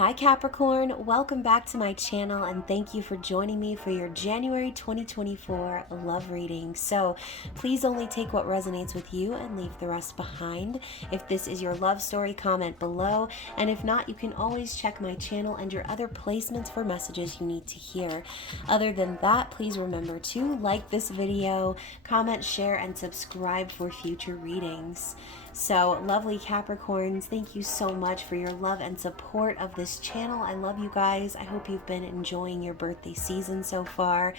Hi Capricorn, welcome back to my channel and thank you for joining me for your January 2024 love reading. So please only take what resonates with you and leave the rest behind. If this is your love story, comment below, and if not, you can always check my channel and your other placements for messages you need to hear. Other than that, please remember to like this video, comment, share, and subscribe for future readings. So, lovely Capricorns, thank you so much for your love and support of this channel. I love you guys. I hope you've been enjoying your birthday season so far.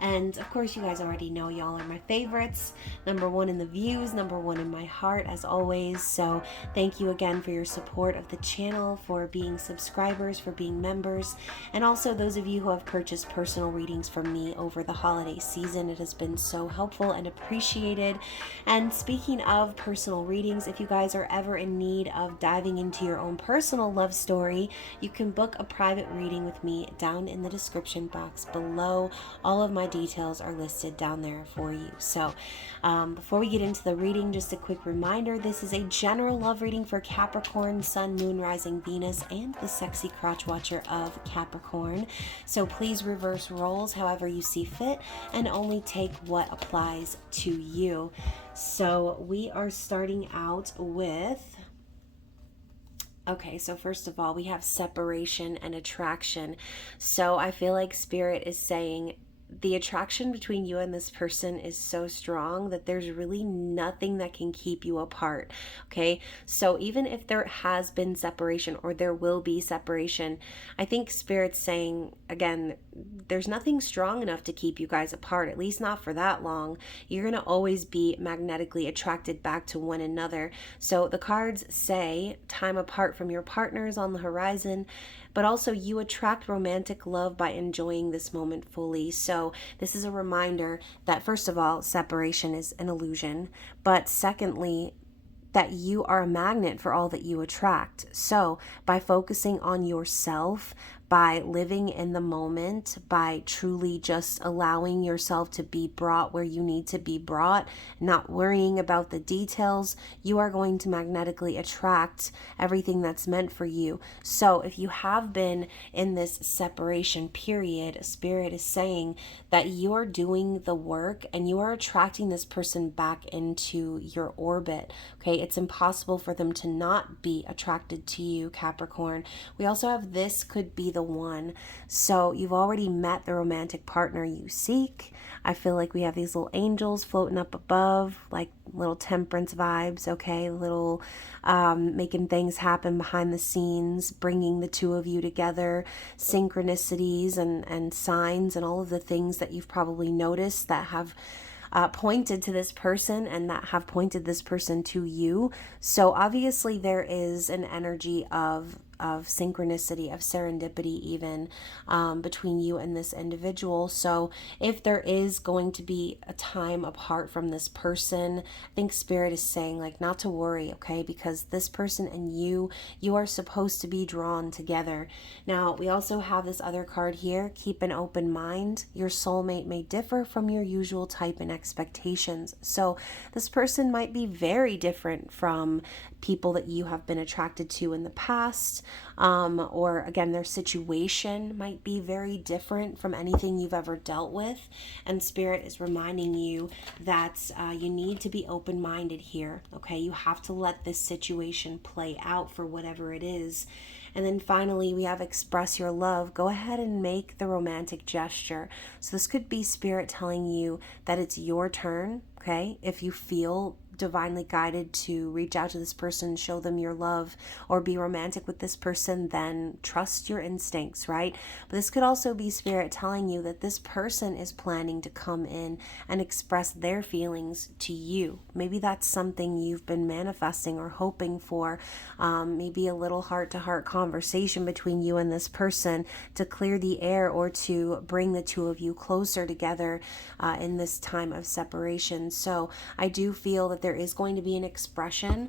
And of course, you guys already know y'all are my favorites. Number one in the views, number one in my heart, as always. So, thank you again for your support of the channel, for being subscribers, for being members, and also those of you who have purchased personal readings from me over the holiday season. It has been so helpful and appreciated. And speaking of personal readings, if you guys are ever in need of diving into your own personal love story, you can book a private reading with me down in the description box below. All of my details are listed down there for you. So before we get into the reading, just a quick reminder, this is a general love reading for Capricorn, Sun, Moon, Rising, Venus, and the sexy crotch watcher of Capricorn. So please reverse roles however you see fit and only take what applies to you. So we are starting out with, okay, so first of all, we have separation and attraction. So I feel like Spirit is saying the attraction between you and this person is so strong that there's really nothing that can keep you apart. Okay, so even if there has been separation or there will be separation, I think Spirit's saying, again, there's nothing strong enough to keep you guys apart, at least not for that long. You're going to always be magnetically attracted back to one another. So the cards say time apart from your partners on the horizon, but also you attract romantic love by enjoying this moment fully. So this is a reminder that, first of all, separation is an illusion, but secondly, that you are a magnet for all that you attract. So by focusing on yourself, by living in the moment, by truly just allowing yourself to be brought where you need to be brought, not worrying about the details, you are going to magnetically attract everything that's meant for you. So if you have been in this separation period, Spirit is saying that you are doing the work and you are attracting this person back into your orbit. Okay, it's impossible for them to not be attracted to you, Capricorn. We also have this could be the one. So you've already met the romantic partner you seek. I feel like we have these little angels floating up above, like little temperance vibes, okay? Little making things happen behind the scenes, bringing the two of you together, synchronicities and signs and all of the things that you've probably noticed that have pointed to this person and that have pointed this person to you. So obviously there is an energy of synchronicity, of serendipity even, between you and this individual. So if there is going to be a time apart from this person, I think Spirit is saying like not to worry, okay? Because this person and you are supposed to be drawn together. Now we also have this other card here, keep an open mind. Your soulmate may differ from your usual type and expectations. So this person might be very different from people that you have been attracted to in the past. Or again, their situation might be very different from anything you've ever dealt with. And Spirit is reminding you that you need to be open-minded here. Okay, you have to let this situation play out for whatever it is. And then finally, we have express your love. Go ahead and make the romantic gesture. So this could be Spirit telling you that it's your turn, okay? If you feel divinely guided to reach out to this person, show them your love, or be romantic with this person, then trust your instincts, right? But this could also be Spirit telling you that this person is planning to come in and express their feelings to you. Maybe that's something you've been manifesting or hoping for. Maybe a little heart-to-heart conversation between you and this person to clear the air or to bring the two of you closer together in this time of separation. So I do feel that there is going to be an expression,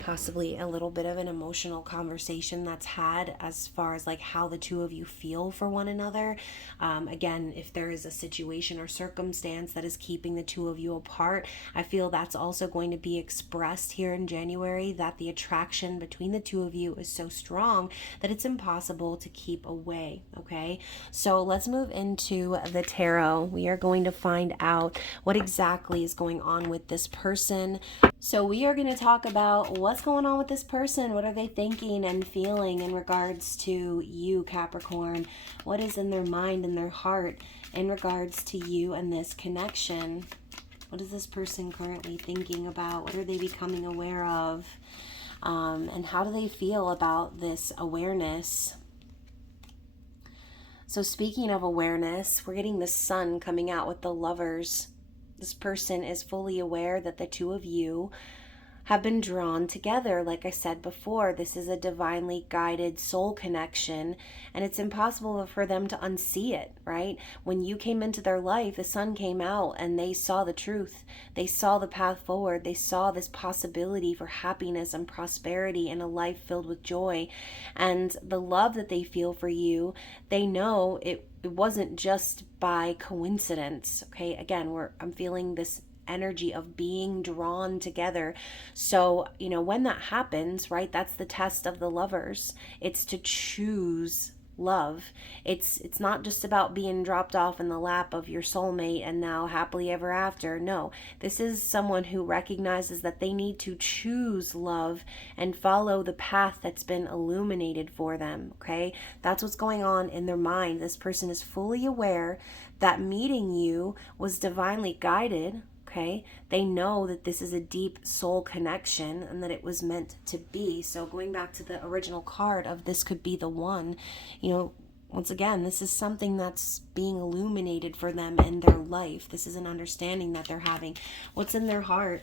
possibly a little bit of an emotional conversation that's had as far as like how the two of you feel for one another. Again, if there is a situation or circumstance that is keeping the two of you apart, I feel that's also going to be expressed here in January, that the attraction between the two of you is so strong that it's impossible to keep away. Okay, so let's move into the tarot. We are going to find out what exactly is going on with this person. So we are going to talk about what's going on with this person. What are they thinking and feeling in regards to you, Capricorn? What is in their mind and their heart in regards to you and this connection? What is this person currently thinking about? What are they becoming aware of? And how do they feel about this awareness? So speaking of awareness, we're getting the sun coming out with the Lovers. This person is fully aware that the two of you have been drawn together. Like I said before, this is a divinely guided soul connection, and it's impossible for them to unsee it, right? When you came into their life, the sun came out and they saw the truth. They saw the path forward. They saw this possibility for happiness and prosperity and a life filled with joy. And the love that they feel for you, they know it wasn't just by coincidence. Okay, again, I'm feeling this energy of being drawn together. So, when that happens, right, that's the test of the Lovers. It's to choose love. It's not just about being dropped off in the lap of your soulmate and now happily ever after. No, this is someone who recognizes that they need to choose love and follow the path that's been illuminated for them. Okay, that's what's going on in their mind. This person is fully aware that meeting you was divinely guided. Okay, they know that this is a deep soul connection and that it was meant to be. So going back to the original card of this could be the one, once again, this is something that's being illuminated for them in their life. This is an understanding that they're having. What's in their heart?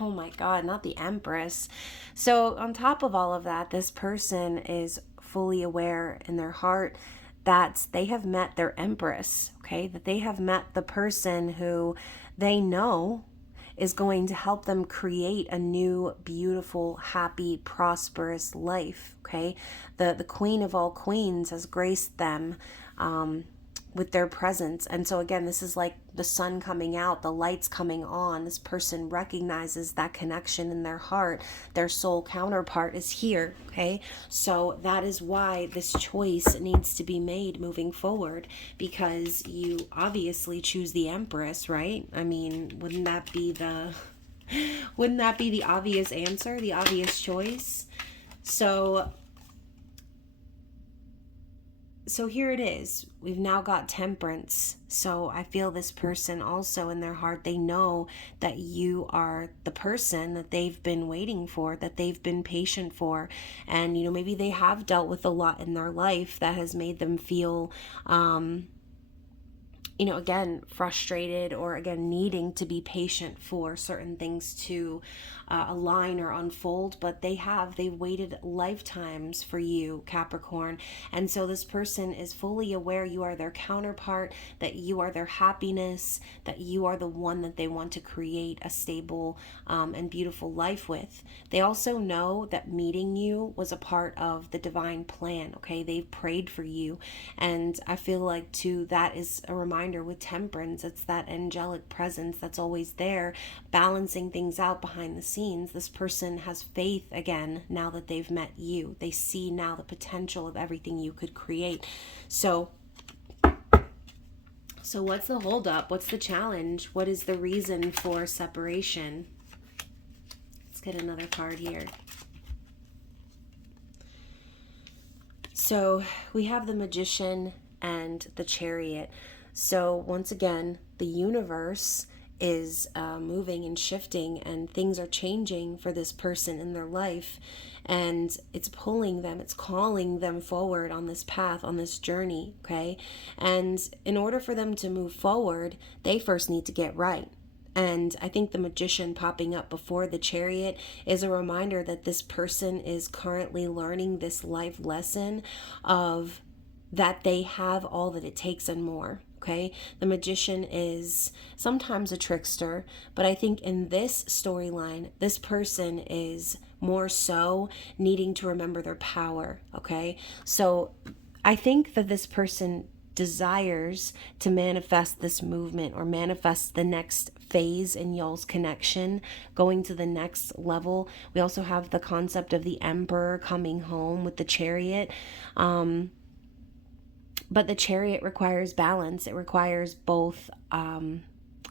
Oh my God, not the Empress. So on top of all of that, this person is fully aware in their heart that they have met their Empress, okay? That they have met the person who they know is going to help them create a new, beautiful, happy, prosperous life, okay? The Queen of all Queens has graced them with their presence. And so again, this is like the sun coming out, the lights coming on. This person recognizes that connection in their heart. Their soul counterpart is here, okay? So that is why this choice needs to be made moving forward, because you obviously choose the Empress, right? I mean, wouldn't that be the obvious answer, the obvious choice? So here it is. We've now got Temperance. So I feel this person also in their heart, they know that you are the person that they've been waiting for, that they've been patient for. And, maybe they have dealt with a lot in their life that has made them feel, again, frustrated, or again, needing to be patient for certain things to align or unfold. But they've waited lifetimes for you, Capricorn. And so this person is fully aware you are their counterpart, that you are their happiness, that you are the one that they want to create a stable and beautiful life with. They also know that meeting you was a part of the divine plan, okay? They've prayed for you. And I feel like too, that is a reminder with Temperance. It's that angelic presence that's always there, balancing things out behind the scenes. This person has faith again now that they've met you. They see now the potential of everything you could create. So what's the holdup? What's the challenge? What is the reason for separation? Let's get another card here. So we have the Magician and the Chariot. So once again, the universe is moving and shifting, and things are changing for this person in their life, and it's pulling them, it's calling them forward on this path, on this journey, okay? And in order for them to move forward, they first need to get right. And I think the Magician popping up before the Chariot is a reminder that this person is currently learning this life lesson of that they have all that it takes and more. okay? The Magician is sometimes a trickster, but I think in this storyline, this person is more so needing to remember their power, okay? So I think that this person desires to manifest this movement or manifest the next phase in y'all's connection, going to the next level. We also have the concept of the Emperor coming home with the Chariot. But the Chariot requires balance. It requires both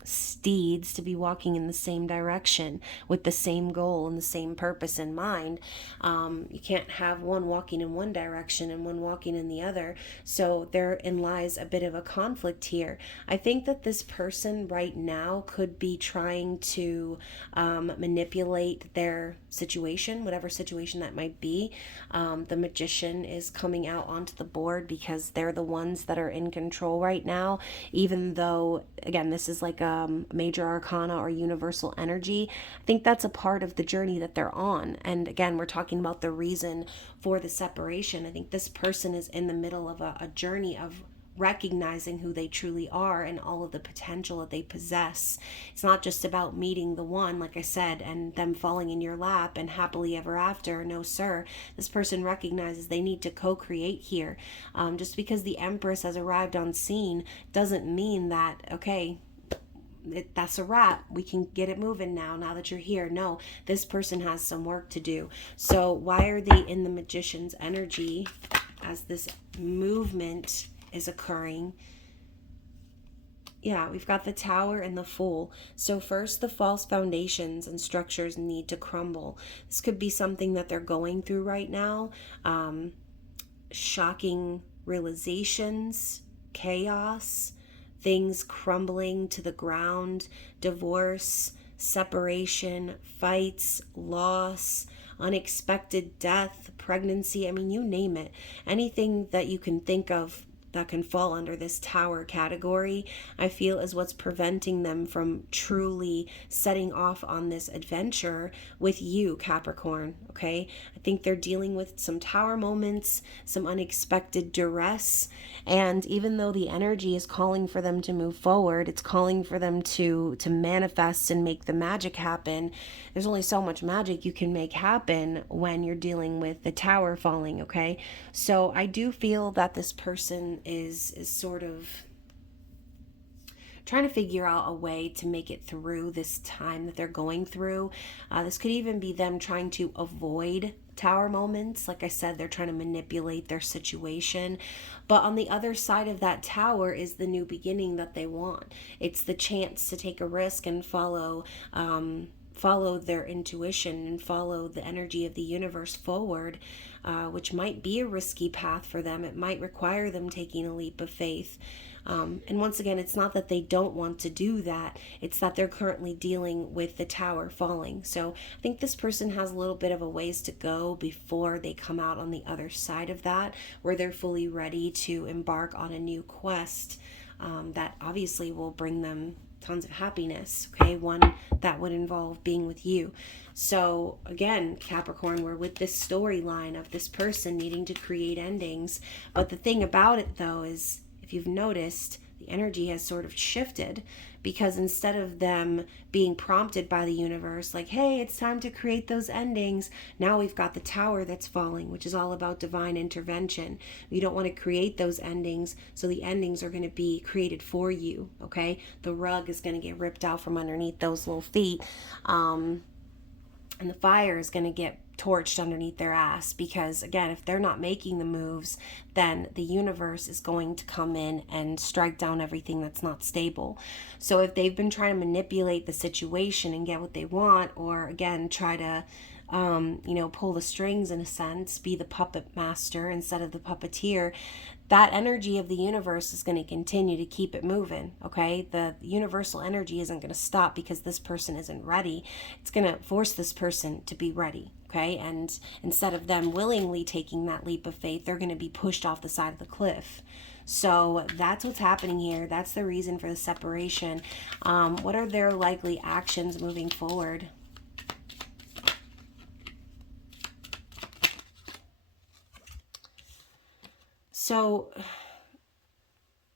steeds to be walking in the same direction with the same goal and the same purpose in mind. You can't have one walking in one direction and one walking in the other. So therein lies a bit of a conflict here. I think that this person right now could be trying to manipulate their situation, whatever situation that might be. The Magician is coming out onto the board because they're the ones that are in control right now, even though, again, this is like a major arcana or universal energy. I think that's a part of the journey that they're on. And again, we're talking about the reason for the separation. I think this person is in the middle of a journey of recognizing who they truly are and all of the potential that they possess. It's not just about meeting the one, like I said, and them falling in your lap and happily ever after. No, sir. This person recognizes they need to co-create here. Just because the Empress has arrived on scene doesn't mean that, okay, that's a wrap. We can get it moving now that you're here. No, this person has some work to do. So why are they in the Magician's energy as this movement is occurring? Yeah, we've got the Tower and the Fool. So first, the false foundations and structures need to crumble. This could be something that they're going through right now. Shocking realizations, chaos, things crumbling to the ground, divorce, separation, fights, loss, unexpected death, pregnancy. I mean, you name it. Anything that you can think of that can fall under this Tower category, I feel is what's preventing them from truly setting off on this adventure with you, Capricorn, okay? I think they're dealing with some Tower moments, some unexpected duress, and even though the energy is calling for them to move forward, it's calling for them to manifest and make the magic happen. There's only so much magic you can make happen when you're dealing with the Tower falling, okay? So I do feel that this person is sort of trying to figure out a way to make it through this time that they're going through. This could even be them trying to avoid Tower moments. Like I said, they're trying to manipulate their situation. But on the other side of that Tower is the new beginning that they want. It's the chance to take a risk and follow their intuition and follow the energy of the universe forward, which might be a risky path for them. It might require them taking a leap of faith. And once again, it's not that they don't want to do that. It's that they're currently dealing with the Tower falling. So I think this person has a little bit of a ways to go before they come out on the other side of that, where they're fully ready to embark on a new quest that obviously will bring them tons of happiness, okay? One that would involve being with you. So again, Capricorn, we're with this storyline of this person needing to create endings. But the thing about it, though, is if you've noticed, the energy has sort of shifted, because instead of them being prompted by the universe, like, hey, it's time to create those endings, now we've got the Tower that's falling, which is all about divine intervention. You don't want to create those endings, so the endings are going to be created for you, okay? The rug is going to get ripped out from underneath those little feet, and the fire is going to get torched underneath their ass, because again, if they're not making the moves, then the universe is going to come in and strike down everything that's not stable. So if they've been trying to manipulate the situation and get what they want, or again try to pull the strings in a sense, be the puppet master instead of the puppeteer, that energy of the universe is going to continue to keep it moving, okay? The universal energy isn't going to stop because this person isn't ready. It's going to force this person to be ready, okay? And instead of them willingly taking that leap of faith, they're going to be pushed off the side of the cliff. So that's what's happening here. That's the reason for the separation. What are their likely actions moving forward? So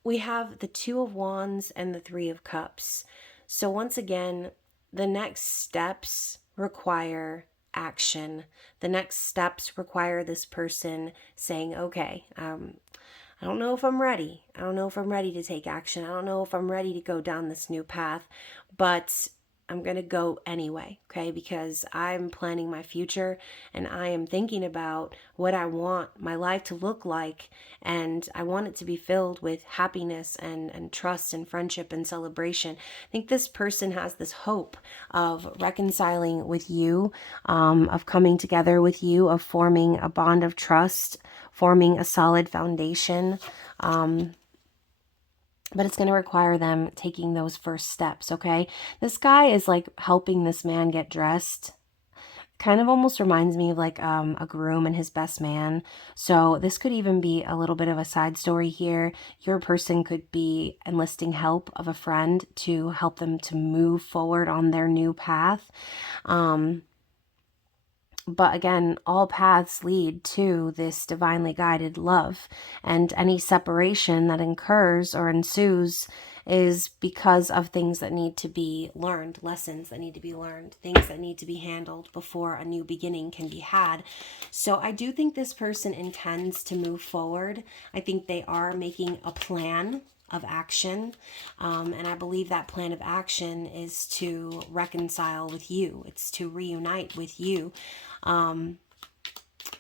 we have the Two of Wands and the Three of Cups. So once again, the next steps require action. The next steps require this person saying, okay, I don't know if I'm ready. I don't know if I'm ready to take action. I don't know if I'm ready to go down this new path, but I'm going to go anyway, okay? Because I'm planning my future and I am thinking about what I want my life to look like. And I want it to be filled with happiness and trust and friendship and celebration. I think this person has this hope of reconciling with you, of coming together with you, of forming a bond of trust, forming a solid foundation. But it's going to require them taking those first steps, okay? This guy is like helping this man get dressed. Kind of almost reminds me of like a groom and his best man. So this could even be a little bit of a side story here. Your person could be enlisting help of a friend to help them to move forward on their new path. But again, all paths lead to this divinely guided love. And any separation that occurs or ensues is because of things that need to be learned, lessons that need to be learned, things that need to be handled before a new beginning can be had. So I do think this person intends to move forward. I think they are making a plan of action. And I believe that plan of action is to reconcile with you. It's to reunite with you. And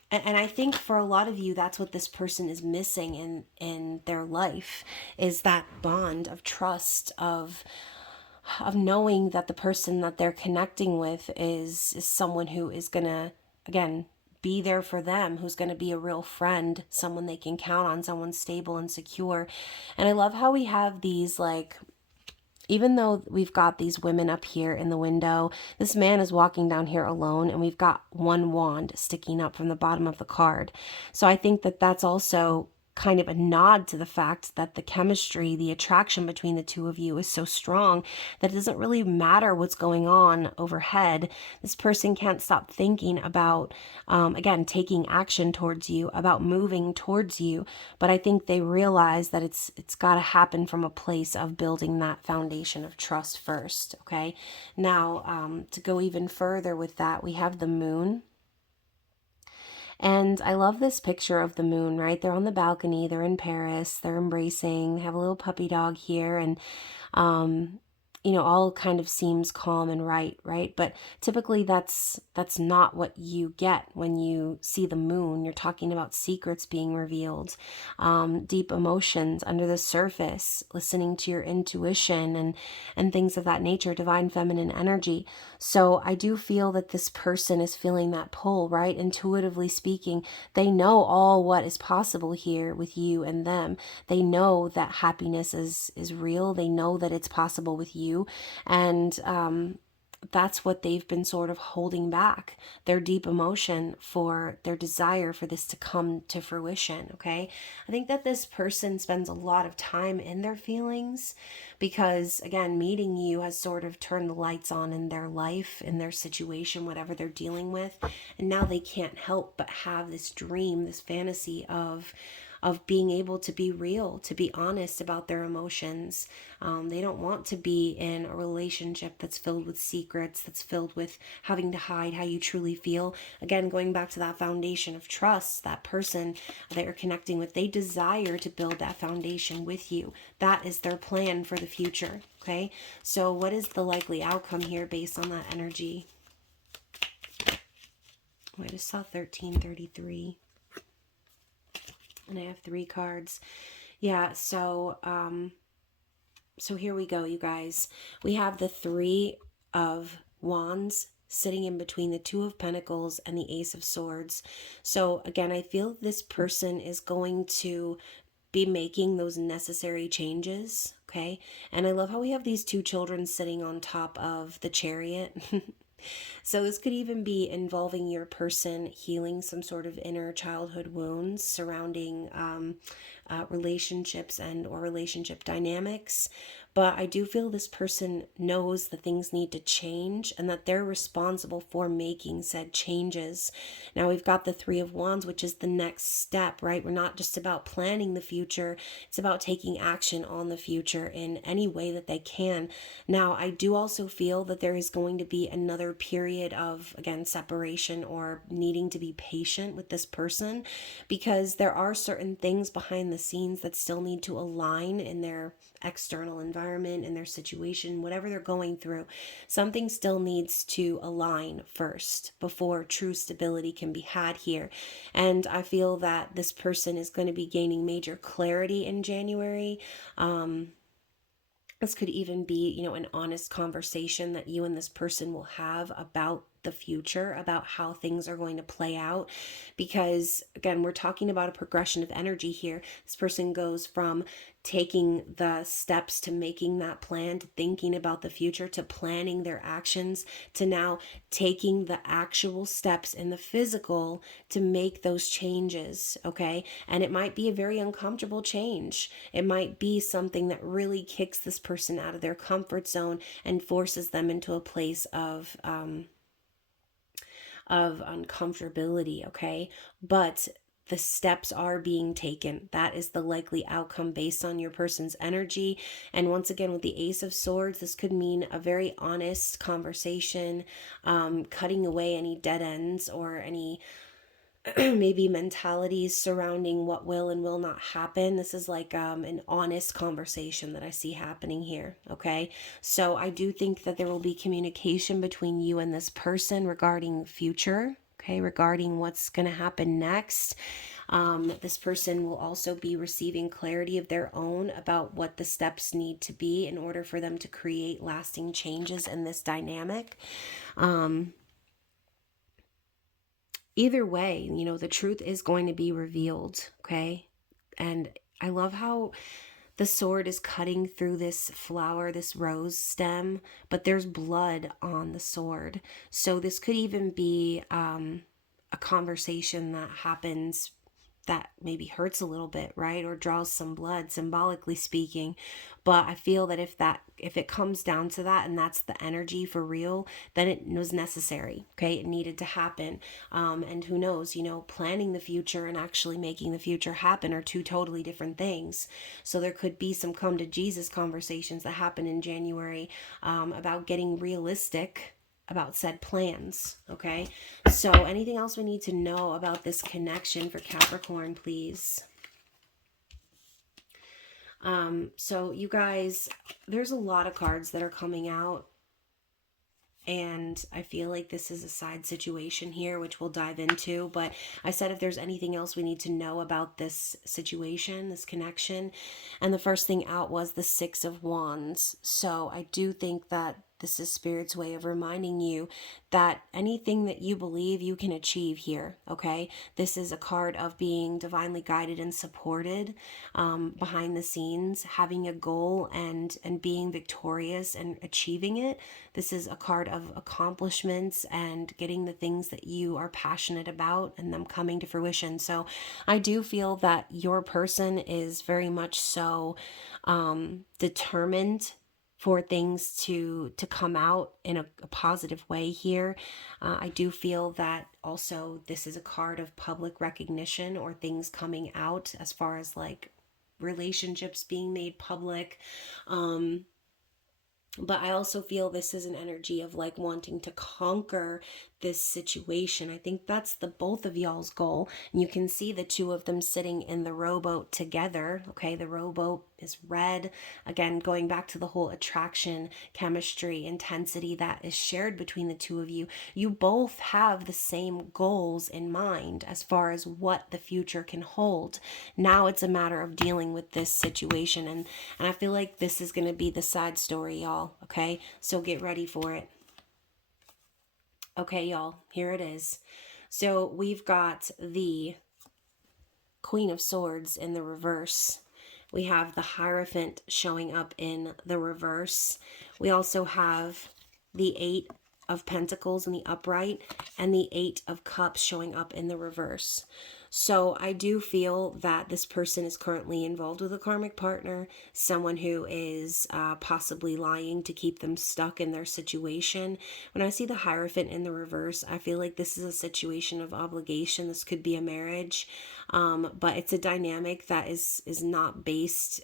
I think for a lot of you, that's what this person is missing in their life, is that bond of trust, of knowing that the person that they're connecting with is someone who is going to, again, be there for them, who's going to be a real friend, someone they can count on, someone stable and secure. And I love how we have these, like, even though we've got these women up here in the window, this man is walking down here alone, and we've got one wand sticking up from the bottom of the card. So I think that that's also kind of a nod to the fact that the chemistry, the attraction between the two of you is so strong that it doesn't really matter what's going on overhead. This person can't stop thinking about, again, taking action towards you, about moving towards you. But I think they realize that it's got to happen from a place of building that foundation of trust first, okay? Now, to go even further with that, we have the moon. And I love this picture of the moon, right? They're on the balcony, they're in Paris, they're embracing, they have a little puppy dog here, and all kind of seems calm and right? But typically that's not what you get when you see the moon. You're talking about secrets being revealed, deep emotions under the surface, listening to your intuition and things of that nature, divine feminine energy. So I do feel that this person is feeling that pull, right? Intuitively speaking, they know all what is possible here with you and them. They know that happiness is real. They know that it's possible with you. And that's what they've been sort of holding back, their deep emotion for their desire for this to come to fruition, okay? I think that this person spends a lot of time in their feelings because, again, meeting you has sort of turned the lights on in their life, in their situation, whatever they're dealing with. And now they can't help but have this dream, this fantasy of being able to be real, to be honest about their emotions. They don't want to be in a relationship that's filled with secrets, that's filled with having to hide how you truly feel. Again, going back to that foundation of trust, that person that you're connecting with, they desire to build that foundation with you. That is their plan for the future, okay? So what is the likely outcome here based on that energy? Oh, I just saw 1333. And I have 3 cards. Yeah, so here we go, you guys. We have the 3 of Wands sitting in between the 2 of Pentacles and the Ace of Swords. So again, I feel this person is going to be making those necessary changes, okay? And I love how we have these 2 children sitting on top of the Chariot. So this could even be involving your person healing some sort of inner childhood wounds surrounding relationships and or relationship dynamics. but I do feel this person knows that things need to change and that they're responsible for making said changes. Now we've got the Three of Wands, which is the next step, right? We're not just about planning the future, it's about taking action on the future in any way that they can. Now, I do also feel that there is going to be another period of, again, separation or needing to be patient with this person, because there are certain things behind the scenes that still need to align in their external environment, in their situation, whatever they're going through. Something still needs to align first before true stability can be had here. And I feel that this person is going to be gaining major clarity in January. This could even be, an honest conversation that you and this person will have about the future, about how things are going to play out. Because again, we're talking about a progression of energy here. This person goes from taking the steps to making that plan, to thinking about the future, to planning their actions, to now taking the actual steps in the physical to make those changes, okay? And it might be a very uncomfortable change. It might be something that really kicks this person out of their comfort zone and forces them into a place of uncomfortability, okay? But the steps are being taken. That is the likely outcome based on your person's energy. And once again, with the Ace of Swords, this could mean a very honest conversation, cutting away any dead ends or any maybe mentalities surrounding what will and will not happen. This is like an honest conversation that I see happening here, okay? So I do think that there will be communication between you and this person regarding future, okay, regarding what's going to happen next. This person will also be receiving clarity of their own about what the steps need to be in order for them to create lasting changes in this dynamic. Either way, the truth is going to be revealed, okay? And I love how the sword is cutting through this flower, this rose stem, but there's blood on the sword. So this could even be a conversation that happens that maybe hurts a little bit, right? Or draws some blood, symbolically speaking. But I feel that if it comes down to that and that's the energy for real, then it was necessary, okay? It needed to happen. And who knows, planning the future and actually making the future happen are two totally different things. So there could be some come to Jesus conversations that happen in January about getting realistic about said plans, okay? So anything else we need to know about this connection for Capricorn, please? So you guys, there's a lot of cards that are coming out, and I feel like this is a side situation here, which we'll dive into. But I said if there's anything else we need to know about this situation, this connection. And the first thing out was the Six of Wands. So I do think that this is Spirit's way of reminding you that anything that you believe you can achieve here, okay? This is a card of being divinely guided and supported behind the scenes, having a goal and being victorious and achieving it. This is a card of accomplishments and getting the things that you are passionate about and them coming to fruition. So I do feel that your person is very much so determined for things to come out in a positive way here. I do feel that also this is a card of public recognition or things coming out as far as like relationships being made public. But I also feel this is an energy of like wanting to conquer this situation. I think that's the both of y'all's goal. And you can see the two of them sitting in the rowboat together. Okay, the rowboat is red. Again, going back to the whole attraction, chemistry, intensity that is shared between the two of you. You both have the same goals in mind as far as what the future can hold. Now it's a matter of dealing with this situation. And I feel like this is going to be the side story, y'all. Okay, so get ready for it. Okay, y'all, here it is. So we've got the Queen of Swords in the reverse. We have the Hierophant showing up in the reverse. We also have the Eight of Pentacles in the upright and the Eight of Cups showing up in the reverse. So I do feel that this person is currently involved with a karmic partner, someone who is possibly lying to keep them stuck in their situation. When I see the Hierophant in the reverse, I feel like this is a situation of obligation. This could be a marriage, but it's a dynamic that is not based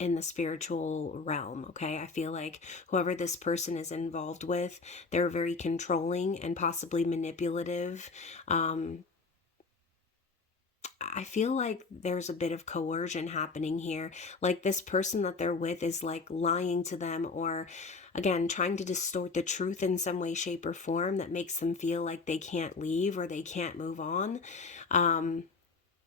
in the spiritual realm. Okay, I feel like whoever this person is involved with, they're very controlling and possibly manipulative. I feel like there's a bit of coercion happening here. Like this person that they're with is like lying to them, or again trying to distort the truth in some way, shape, or form that makes them feel like they can't leave or they can't move on.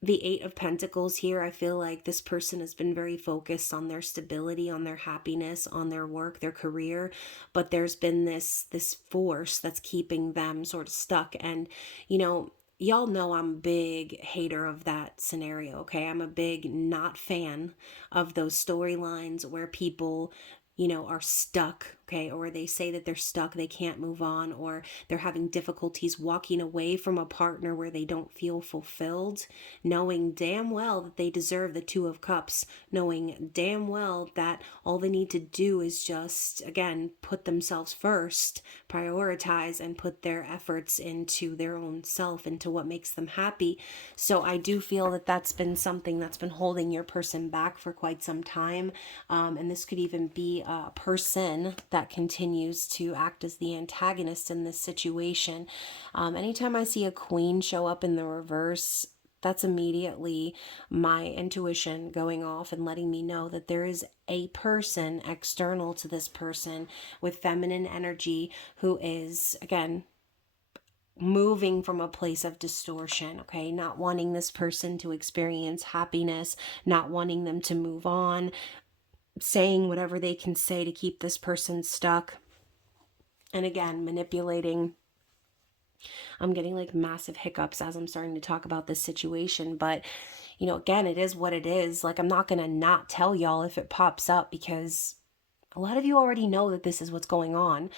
The Eight of Pentacles here, I feel like this person has been very focused on their stability, on their happiness, on their work, their career, but there's been this force that's keeping them sort of stuck. And y'all know I'm a big hater of that scenario, okay? I'm a big not fan of those storylines where people are stuck, okay, or they say that they're stuck, they can't move on, or they're having difficulties walking away from a partner where they don't feel fulfilled, knowing damn well that they deserve the Two of Cups, knowing damn well that all they need to do is just, again, put themselves first, prioritize, and put their efforts into their own self, into what makes them happy. So I do feel that that's been something that's been holding your person back for quite some time, and this could even be a person that continues to act as the antagonist in this situation. Anytime I see a Queen show up in the reverse, that's immediately my intuition going off and letting me know that there is a person external to this person with feminine energy who is, again, moving from a place of distortion, okay? Not wanting this person to experience happiness, not wanting them to move on, saying whatever they can say to keep this person stuck. And again, manipulating. I'm getting like massive hiccups as I'm starting to talk about this situation, but again, it is what it is. Like, I'm not going to not tell y'all if it pops up, because a lot of you already know that this is what's going on.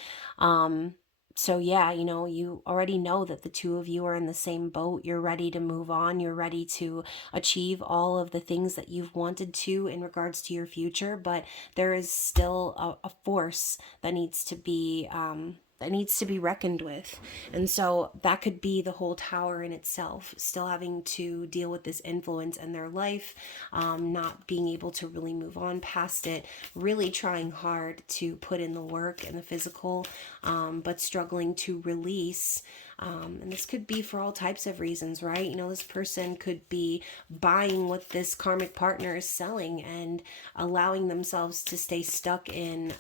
So yeah, you already know that the two of you are in the same boat. You're ready to move on. You're ready to achieve all of the things that you've wanted to in regards to your future, but there is still a force that needs to be reckoned with. And so that could be the whole tower in itself, still having to deal with this influence in their life, not being able to really move on past it, really trying hard to put in the work and the physical, but struggling to release. And this could be for all types of reasons, right? This person could be buying what this karmic partner is selling and allowing themselves to stay stuck in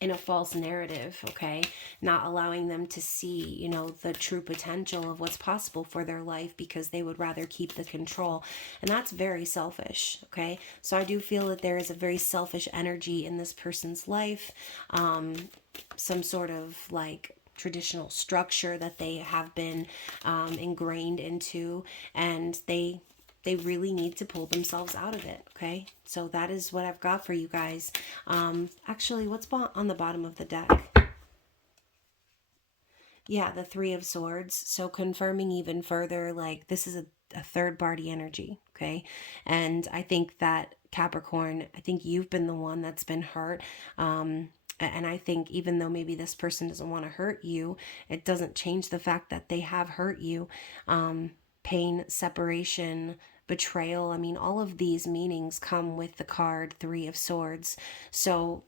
a false narrative, okay? Not allowing them to see, the true potential of what's possible for their life, because they would rather keep the control. And that's very selfish, okay? So I do feel that there is a very selfish energy in this person's life, some sort of like traditional structure that they have been ingrained into, and they really need to pull themselves out of it, okay? So that is what I've got for you guys. Actually, what's on the bottom of the deck? Yeah, the Three of Swords. So confirming even further, like, this is a third party energy, okay? And I think that Capricorn, I think you've been the one that's been hurt. And I think even though maybe this person doesn't want to hurt you, it doesn't change the fact that they have hurt you. Pain, separation, betrayal. I mean, all of these meanings come with the card Three of Swords. So,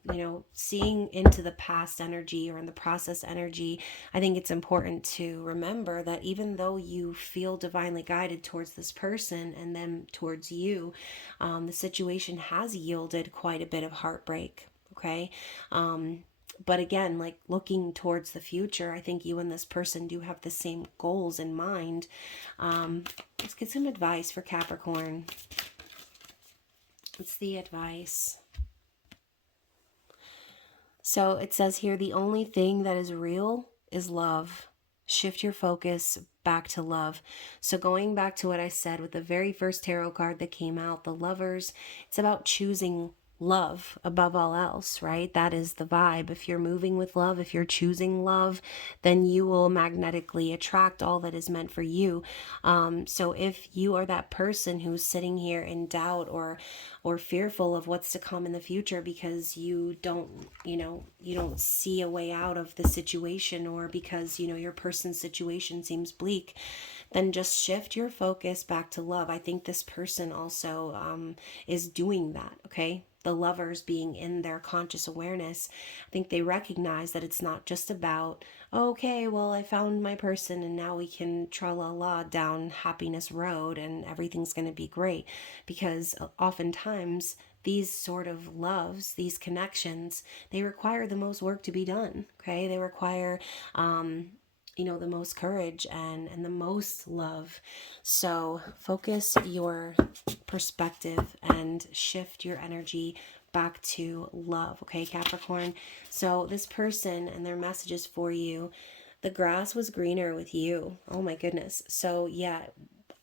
seeing into the past energy or in the process energy, I think it's important to remember that even though you feel divinely guided towards this person and them towards you, the situation has yielded quite a bit of heartbreak, okay? But again, like, looking towards the future, I think you and this person do have the same goals in mind. Let's get some advice for Capricorn. What's the advice? So it says here, the only thing that is real is love. Shift your focus back to love. So going back to what I said with the very first tarot card that came out, the Lovers, it's about choosing love above all else, right? That is the vibe. If you're moving with love, if you're choosing love, then you will magnetically attract all that is meant for you. So if you are that person who's sitting here in doubt or fearful of what's to come in the future because you don't, you don't see a way out of the situation, or because, your person's situation seems bleak, then just shift your focus back to love. I think this person also is doing that, okay? The lovers being in their conscious awareness, I think they recognize that it's not just about, okay, well, I found my person and now we can tra la la down happiness road and everything's going to be great. Because oftentimes, these sort of loves, these connections, they require the most work to be done, okay? They require, the most courage and the most love. So focus your perspective and shift your energy back to love, okay, Capricorn? So this person and their messages for you, the grass was greener with you. Oh my goodness. So yeah,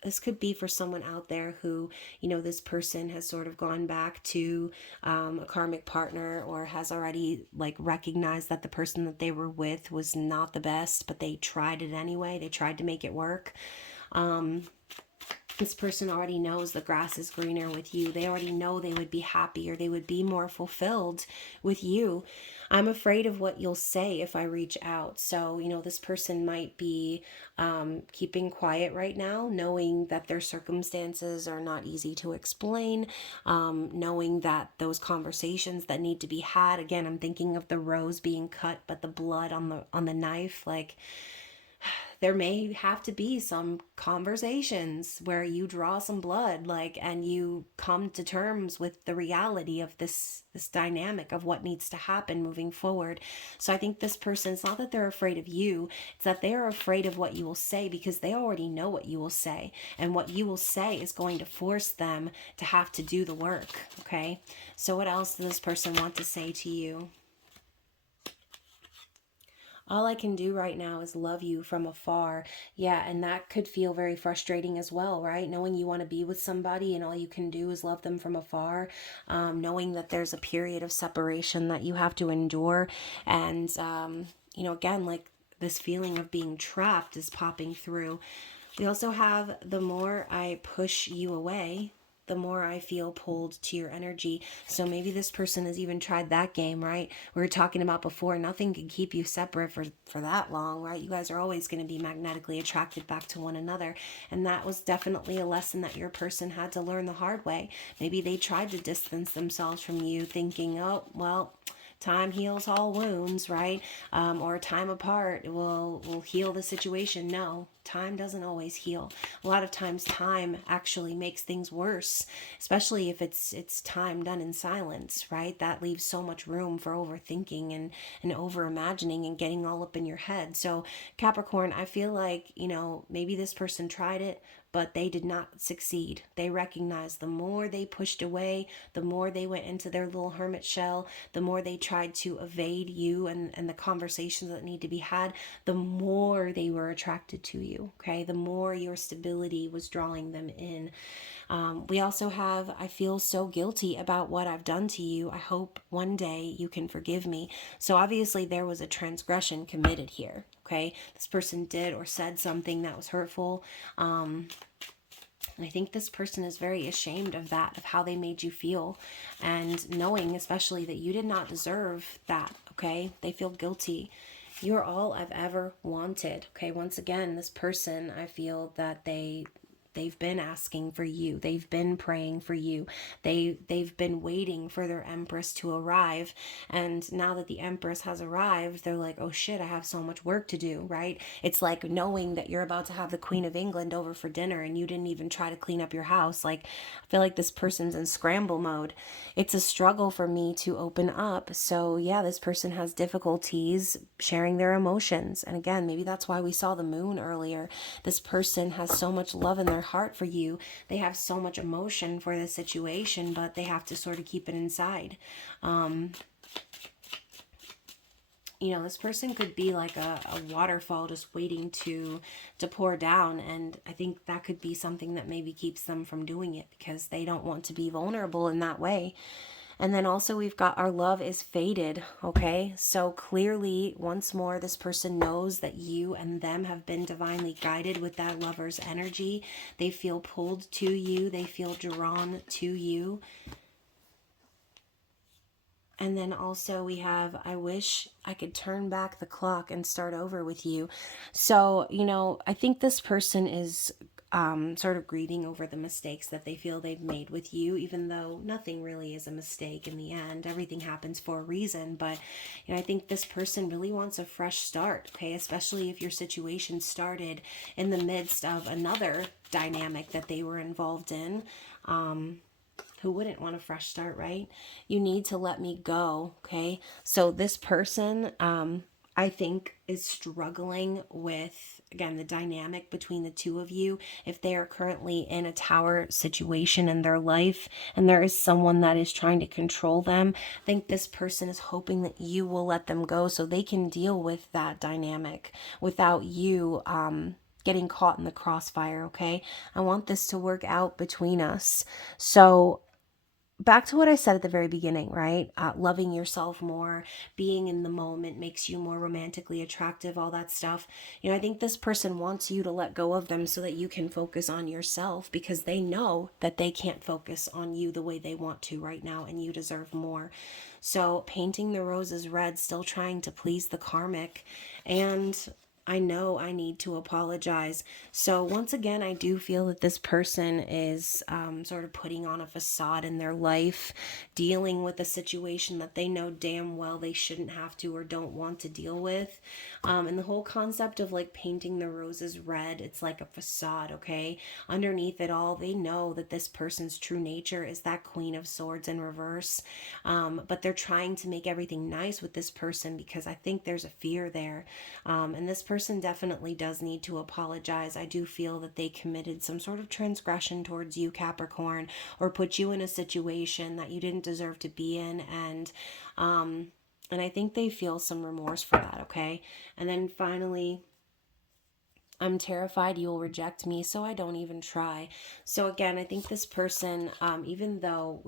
this could be for someone out there who, this person has sort of gone back to a karmic partner, or has already like recognized that the person that they were with was not the best, but they tried it anyway. They tried to make it work. This person already knows the grass is greener with you. They already know they would be happy, or they would be more fulfilled with you. I'm afraid of what you'll say if I reach out. So, this person might be keeping quiet right now, knowing that their circumstances are not easy to explain, knowing that those conversations that need to be had, again, I'm thinking of the rose being cut, but the blood on the knife, like, there may have to be some conversations where you draw some blood, like, and you come to terms with the reality of this dynamic of what needs to happen moving forward. So I think this person, it's not that they're afraid of you, it's that they are afraid of what you will say, because they already know what you will say, and what you will say is going to force them to have to do the work, okay? So what else does this person want to say to you? All I can do right now is love you from afar. Yeah, and that could feel very frustrating as well, right? Knowing you want to be with somebody and all you can do is love them from afar. Knowing that there's a period of separation that you have to endure. And, again, like, this feeling of being trapped is popping through. We also have, the more I push you away, the more I feel pulled to your energy. So maybe this person has even tried that game, right? We were talking about before, nothing can keep you separate for that long, right? You guys are always going to be magnetically attracted back to one another. And that was definitely a lesson that your person had to learn the hard way. Maybe they tried to distance themselves from you, thinking, oh, well, time heals all wounds, right? Or time apart will heal the situation. No, time doesn't always heal. A lot of times time actually makes things worse, especially if it's time done in silence, right? That leaves so much room for overthinking and over imagining and getting all up in your head. So Capricorn, I feel like, maybe this person tried it, but they did not succeed. They recognized the more they pushed away, the more they went into their little hermit shell, the more they tried to evade you and the conversations that need to be had, the more they were attracted to you, okay? The more your stability was drawing them in. We also have, I feel so guilty about what I've done to you. I hope one day you can forgive me. So obviously there was a transgression committed here, okay? This person did or said something that was hurtful. And I think this person is very ashamed of that, of how they made you feel. And knowing especially that you did not deserve that, okay? They feel guilty. You're all I've ever wanted, okay? Once again, this person, I feel that they've been asking for you. They've been praying for you. They've been waiting for their empress to arrive. And now that the empress has arrived, they're like, oh shit, I have so much work to do, right? It's like knowing that you're about to have the Queen of England over for dinner and you didn't even try to clean up your house. Like, I feel like this person's in scramble mode. It's a struggle for me to open up. So yeah, this person has difficulties sharing their emotions. And again, maybe that's why we saw the moon earlier. This person has so much love in their heart for you. They have so much emotion for the situation, but they have to sort of keep it inside. This person could be like a waterfall just waiting to pour down. And I think that could be something that maybe keeps them from doing it because they don't want to be vulnerable in that way. And then also we've got our love is faded, okay? So clearly, once more, this person knows that you and them have been divinely guided with that lover's energy. They feel pulled to you. They feel drawn to you. And then also we have, I wish I could turn back the clock and start over with you. So, you know, I think this person is sort of grieving over the mistakes that they feel they've made with you, even though nothing really is a mistake in the end. Everything happens for a reason. But, you know, I think this person really wants a fresh start, okay? Especially if your situation started in the midst of another dynamic that they were involved in. Who wouldn't want a fresh start, right? You need to let me go, okay? So this person, I think, is struggling with, again, the dynamic between the two of you. If they are currently in a tower situation in their life and there is someone that is trying to control them, I think this person is hoping that you will let them go so they can deal with that dynamic without you, getting caught in the crossfire, okay? I want this to work out between us. So back to what I said at the very beginning, right? Loving yourself more, being in the moment makes you more romantically attractive, all that stuff. You know, I think this person wants you to let go of them so that you can focus on yourself, because they know that they can't focus on you the way they want to right now, and you deserve more. So painting the roses red, still trying to please the karmic. And I know I need to apologize. So once again, I do feel that this person is sort of putting on a facade in their life, dealing with a situation that they know damn well they shouldn't have to or don't want to deal with. And the whole concept of like painting the roses red, it's like a facade, okay? Underneath it all, they know that this person's true nature is that Queen of Swords in reverse. But they're trying to make everything nice with this person because I think there's a fear there. And this person definitely does need to apologize. I do feel that they committed some sort of transgression towards you, Capricorn, or put you in a situation that you didn't deserve to be in. And I think they feel some remorse for that, okay? And then finally, I'm terrified you will reject me, so I don't even try. So again, I think this person, even though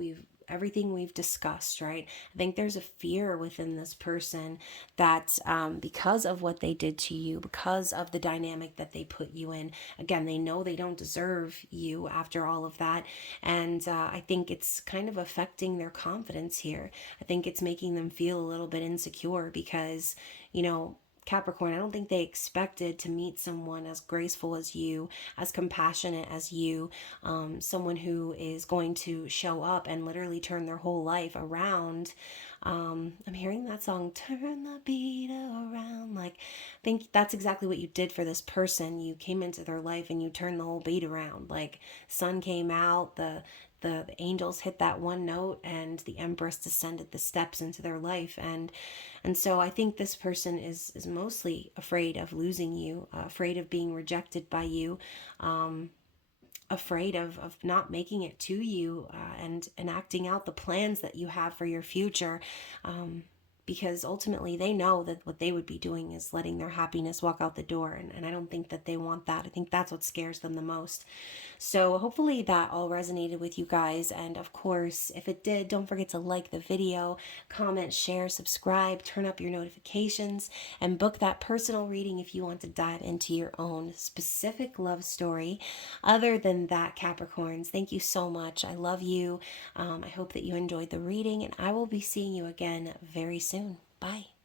everything we've discussed, right? I think there's a fear within this person that because of what they did to you, because of the dynamic that they put you in, again, they know they don't deserve you after all of that. And I think it's kind of affecting their confidence here. I think it's making them feel a little bit insecure because, you know, Capricorn, I don't think they expected to meet someone as graceful as you, as compassionate as you, someone who is going to show up and literally turn their whole life around. I'm hearing that song, Turn the Beat Around. Like, I think that's exactly what you did for this person. You came into their life and you turned the whole beat around. Like, sun came out, the angels hit that one note, and the Empress descended the steps into their life. And so I think this person is mostly afraid of losing you, afraid of being rejected by you, afraid of not making it to you, and acting out the plans that you have for your future. Because ultimately they know that what they would be doing is letting their happiness walk out the door. And I don't think that they want that. I think that's what scares them the most. So hopefully that all resonated with you guys. And of course, if it did, don't forget to like the video, comment, share, subscribe, turn up your notifications, and book that personal reading if you want to dive into your own specific love story. Other than that, Capricorns, thank you so much. I love you. I hope that you enjoyed the reading, and I will be seeing you again very soon. Bye.